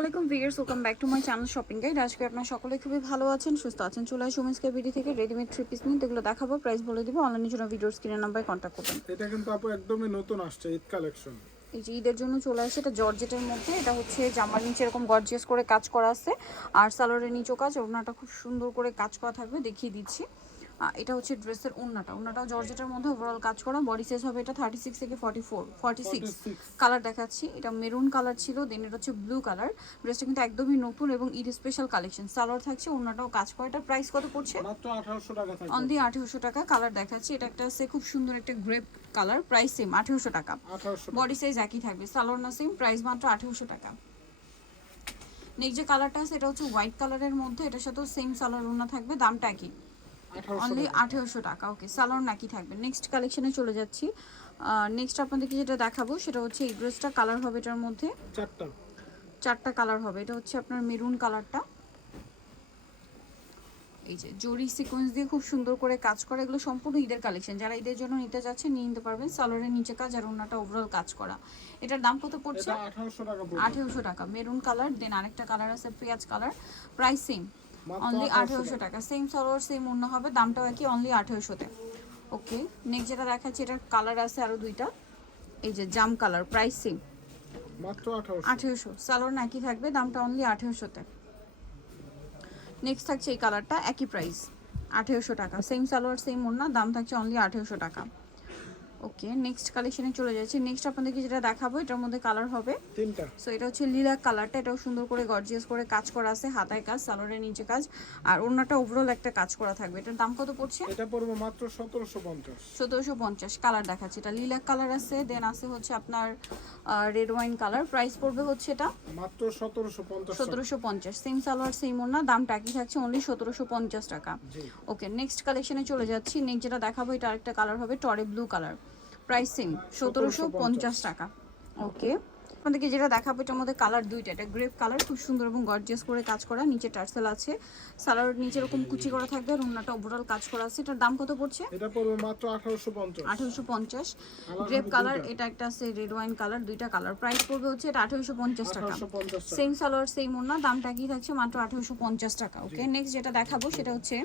আলাইকুম viewers welcome back to my channel shopping guide আজকে আপনার সকলে খুবই ভালো আছেন সুস্থ আছেন। চলে আসুন উমেন্সকে বিডি থেকে রেডিমেড থ্রি পিস নিয়ে। এগুলো দেখাবো প্রাইস বলে দিব অনলাইনের জন্য ভিডিওর স্ক্রিনের নাম্বারে কন্ট্যাক্ট করবেন। এটা কিন্তু আপু একদমই নতুন আসছে ঈদ কালেকশন এই যে ঈদের জন্য চলে আসে এটা জর্জেটের মধ্যে। এটা হচ্ছে জামার নিচে এরকম গর্জিয়াস করে কাজ করা আছে। আর সালোয়ারের নিচেও কাজ ওড়নাটা খুব সুন্দর করে কাজ করা থাকবে দেখিয়ে দিচ্ছি। এটা হচ্ছে ড্রেসের ওড়নাটা ওড়নাটাও জর্জেটের মধ্যে ওভারঅল কাজ করা। বডি সাইজ হবে এটা থার্টি সিক্স থেকে forty four forty six colour দেখাচ্ছি। এটা মেরুন কালার ছিল দেন এটা হচ্ছে ব্লু কালার ড্রেসটা কিন্তু একদমই নতুন এবং ঈদ স্পেশাল কালেকশন সালোয়ার থাকছে ওড়নাটাও কাজ করা। এটা প্রাইস কত পড়ছে? মাত্র 1800 টাকা অন দি আঠেরোশো টাকা কালার দেখাচ্ছি। এটা একটা আছে খুব সুন্দর একটা গ্রেপ কালার প্রাইস সেম আঠেরোশো টাকা। বডি সাইজ একই থাকবে। সালোয়ার না সেম প্রাইস মাত্র আঠেরোশো টাকা। নেক্সট যে কালারটা আছে এটা হচ্ছে হোয়াইট কালারের মধ্যে। এটার সাথেও সেম সালোয়ার ওড়না থাকবে দামটা একই। 1800 অনলি আঠেরোশো টাকা ওকে সালোয়ার নাকি থাকবে। নেক্সট কালেকশনে চলে যাচ্ছি। নেক্সট আপনাদেরকে যেটা দেখাবো সেটা হচ্ছে এই ড্রেসটা কালার হবে এটার মধ্যে। চারটা। চারটা কালার হবে। এটা হচ্ছে আপনার মেরুন কালারটা এই যে জরি সিকোয়েন্স দিয়ে খুব সুন্দর করে কাজ করা। এগুলো সম্পূর্ণ ঈদের কালেকশন যারা ঈদের জন্য নিতে যাচ্ছে নিয়ে নিতে পারবেন। সালোয়ারের নিচে কাজ আর ওনাটা ওভারঅল কাজ করা। এটার দাম কত পড়ছে? এটা 1800 টাকা আঠেরোশো টাকা। মেরুন কালার দেন আরেকটা কালার আছে পেঁয়াজ কালার প্রাইস সেম অনলি 1800 আঠেরোশো টাকা। সেম সালোয়ার সেম অন্য হবে দামটাও একই অনলি আঠেরোশোতে। ওকে নেক্সট যেটা দেখাচ্ছি এটার কালার আছে আরও দুইটা। এই যে জাম কালার প্রাইস সেম মাত্র 1800 আঠেরোশো। সালোয়ার একই থাকবে দামটা অনলি আঠেরোশোতে। নেক্সট থাকছে এই কালারটা একই প্রাইস আঠেরোশো টাকা। সেম সালোয়ার সেম ওড়না দাম থাকছে অনলি আঠেরোশো টাকা। ওকে নেক্সট কালেকশনে চলে যাচ্ছি। নেক্সট আপনাদেরকে যেটা দেখাবো এটার মধ্যে কালার হবে। তিনটা। সো এটা হচ্ছে লিলাক কালারটা এটাও সুন্দর করে গর্জিয়াস করে কাজ করা আছে হাতায় কাজ সালোয়ারের নিচে কাজ। আর ওড়নাটা ওভারঅল একটা কাজ করা থাকবে। এটার দাম কত পড়ছে? এটা পড়বে মাত্র 1750 সতেরোশো পঞ্চাশ। কালার দেখাচ্ছে। এটা লিলাক কালার আছে দেন আছে হচ্ছে আপনার রেড ওয়াইন কালার প্রাইস পড়বে হচ্ছে এটা? মাত্র 1750 সতেরোশো পঞ্চাশ। সেম সালোয়ার সেম ওড়না। দামটা একই থাকছে অনলি সতেরোশো পঞ্চাশ টাকা। জি। ওকে নেক্সট কালেকশনে চলে যাচ্ছি। নেক্সট যেটা দেখাবো এটা আরেকটা কালার হবে টরে ব্লু কালার প্রাইস সতেরোশো পঞ্চাশ টাকা। ওকে আপনাদেরকে যেটা দেখাবো এটার মধ্যে কালার দুইটা। এটা গ্রেপ কালার খুব সুন্দর এবং গর্জিয়াস করে কাজ করা। নিচে টার্সেল আছে। সালোয়ার নিচে এরকম কুচি করা থাকবে আর ওড়নাটা ওভারঅল কাজ করা আছে। এটার দাম কত পড়ছে? এটা পড়বে মাত্র 1850 আঠারোশো পঞ্চাশ। কালার গ্রেপ কালার এটা একটা আছে রেড ওয়াইন কালার দুইটা কালার প্রাইস পড়বে হচ্ছে এটা আঠারোশো পঞ্চাশ টাকা। 1850 টাকা। সেম সালোয়ার সেম ওড়না দামটা কি থাকছে মাত্র আঠারোশো পঞ্চাশ টাকা। ওকে নেক্সট যেটা দেখাবো সেটা হচ্ছে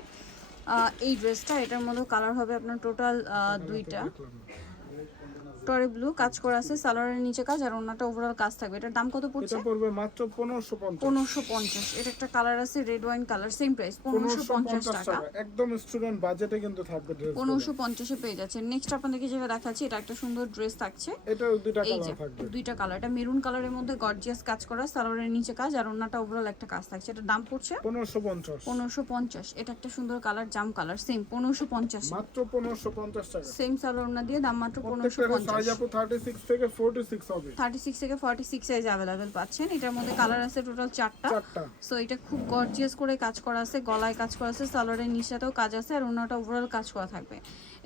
এই ড্রেসটা এটার মধ্যে কালার হবে আপনার টোটাল দুইটা। টরে ব্লু কাজ করা আছে সালোয়ারের নিচে কাজ আর ওড়নাটা ওভারঅল কাজ থাকবে। এটার দাম কত পড়ছে? এটা পড়বে মাত্র 1550 পনেরোশো পঞ্চাশ। এটা একটা কালার আছে red wine colour same price পনেরোশো পঞ্চাশ 1550 টাকা। একদম স্টুডেন্ট বাজেটে কিন্তু থাকবে ড্রেস পনেরোশো পঞ্চাশে পেয়ে যাচ্ছে। নেক্সট আপনাদেরকে যেটা দেখাচ্ছি এটা একটা সুন্দর ড্রেস থাকছে। এটা দুইটা কালার থাকবে। দুইটা কালার এটা মেরুন কালারের মধ্যে গর্জিয়াস কাজ করা সালোয়ারের নিচে কাজ আর ওড়নাটা ওভারঅল একটা কাজ থাকছে। এটার দাম পড়ছে? 1550 পনেরোশো পঞ্চাশ। এটা একটা সুন্দর কালার জাম কালার সেম পনেরোশো পঞ্চাশ। মাত্র 1550 টাকা। সেম সালোয়ার ওড়না দিয়ে দাম মাত্র পনেরোশো প্রত্যেকটা পঞ্চাশ সাইজ আপু 36 থেকে 46 হবে। থার্টি সিক্স থেকে ফর্টি সিক্স সাইজ অ্যাভেলেবেল পাচ্ছেন। এটার মধ্যে কালার আছে টোটাল সো এটা খুব গর্জিয়াস করে কাজ করা আছে গলায় কাজ করা আছে সালোয়ারের নিচেতেও কাজ আছে আর ওনাটা ওভারঅল কাজ করা থাকবে।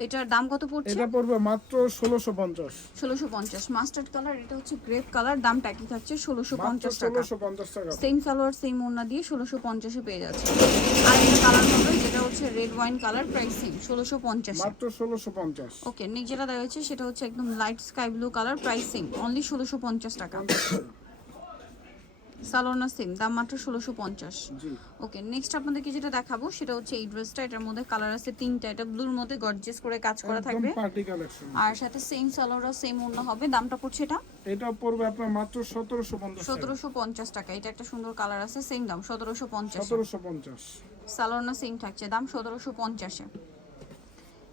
এটার দাম কত পড়ছে? এটা পড়বে মাত্র 1650 ষোলোশো পঞ্চাশ। মাস্টার্ড কালার এটা হচ্ছে গ্রেপ কালার দামটা কি থাকছে ষোলোশো মাত্র পঞ্চাশ টাকা। 1650 টাকা। সেম সালোয়ার সেম ওড়না দিয়ে ষোলোশো পঞ্চাশে পেয়ে যাচ্ছে। আর একটা কালার হবে যেটা হচ্ছে red wine colour price same ষোলোশো পঞ্চাশে। মাত্র 1650 ওকে নেক্সট যেটা দেওয়া হয়েছে সেটা হচ্ছে একদম light sky blue colour price same only ষোলোশো পঞ্চাশ টাকা। সালোনা সেম দাম মাত্র ষোলোশো পঞ্চাশ। ওকে নেক্সট আপনাদেরকে যেটা দেখাবো সেটা হচ্ছে এই ড্রেসটা এটার মধ্যে কালার আছে তিনটা এটা ব্লুর মধ্যে গর্জিয়াস করে কাজ করা থাকবে। আর সাথে সেম সালোয়ার সেম ওড়না হবে দামটা পড়ছে এটা? এটা পড়বে আপনার মাত্র 1750 টাকা। সতেরোশো পঞ্চাশ টাকা এটা একটা সুন্দর কালার আছে সেম দাম সতেরোশো পঞ্চাশ। 1750 সালোনা সেম থাকছে দাম সতেরোশো পঞ্চাশে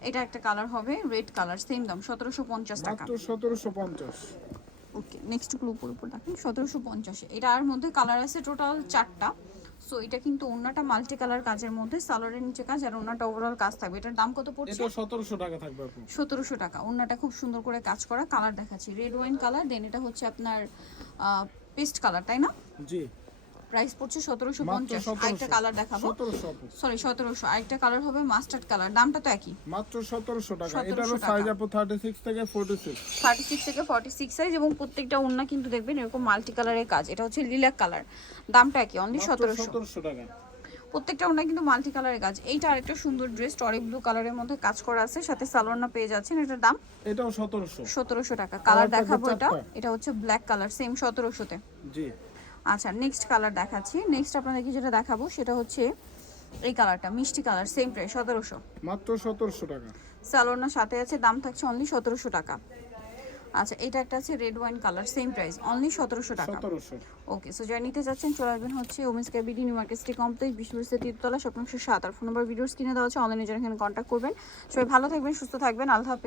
এটা একটা কালার হবে রেড কালার সেম দাম সতেরোশো পঞ্চাশ টাকা। মাত্র 1750 ওকে নেক্সটগুলো উপর উপর রাখুন সতেরোশো পঞ্চাশে। এটার মধ্যে কালার আছে টোটাল চারটা। সো এটা কিন্তু ওনাটা মাল্টি কালার কাজের মধ্যে সালোয়ারের নিচে কাজ আর ওনাটা ওভারঅল কাজ থাকবে। এটার দাম কত পড়ছে? এটা 1700 টাকা থাকবে আপু সতেরোশো টাকা। ওনাটা খুব সুন্দর করে কাজ করা কালার দেখাচ্ছি। রেড ওয়াইন কালার দেন এটা হচ্ছে আপনার পেস্ট কালার তাই না? জি। প্রাইস পড়ছে সতেরোশো পঞ্চাশ। 1700 আরেকটা কালার দেখাবো। সরি সতেরোশো। আরেকটা কালার হবে মাস্টার্ড কালার দামটা তো একই। মাত্র 1700 টাকা। 1700 এটারও টাকা। সাইজ আপু 36 থেকে 46 থার্টি সিক্স থেকে ফর্টি সিক্স সাইজ এবং প্রত্যেকটা ওড়না কিন্তু দেখবেন এরকম মাল্টি কালারের কাজ। এটা হচ্ছে লিলাক কালার দামটা একই অনলি মাত্র সতেরোশো। টাকা। প্রত্যেকটা ওড়না কিন্তু মাল্টি কালারের কাজ। এইটা আরেকটা সুন্দর ড্রেস টরি ব্লু কালারের মধ্যে কাজ করা আছে। সাথে সালোয়ারনা পেয়ে যাচ্ছেন। এটার দাম এটাও 1700 সতেরোশো টাকা। কালার দেখাবো এটা। এটা হচ্ছে ব্ল্যাক কালার সেম সতেরোশোতে। জি। আচ্ছা নেক্সট কালার দেখাচ্ছি। নেক্সট আপনাদেরকে যেটা দেখাবো সেটা হচ্ছে এই কালারটা মিষ্টি কালার সেম প্রাইস সতেরোশো। মাত্র সতেরোশো টাকা। স্যালোনার সাথে আছে দাম থাকছে অনলি সতেরোশো টাকা। আচ্ছা এটা একটা আছে red wine colour same price only সতেরোশো টাকা। ওকে সো যারা নিতে চাচ্ছেন চলে আসবেন হচ্ছে ওমেন্স ক্যাবিডি নিউ মার্কেট সিটি কমপ্লেক্স বিশ্ববিদ্যালয় তিরতলা শতাংশ সাত। আর ফোন নম্বর ভিডিওস কিনে দেওয়া হচ্ছে অনলাইনে যারা এখানে কন্ট্যাক্ট করবেন। সবাই ভালো থাকবেন সুস্থ থাকবেন আল্লাহ হাফেজ।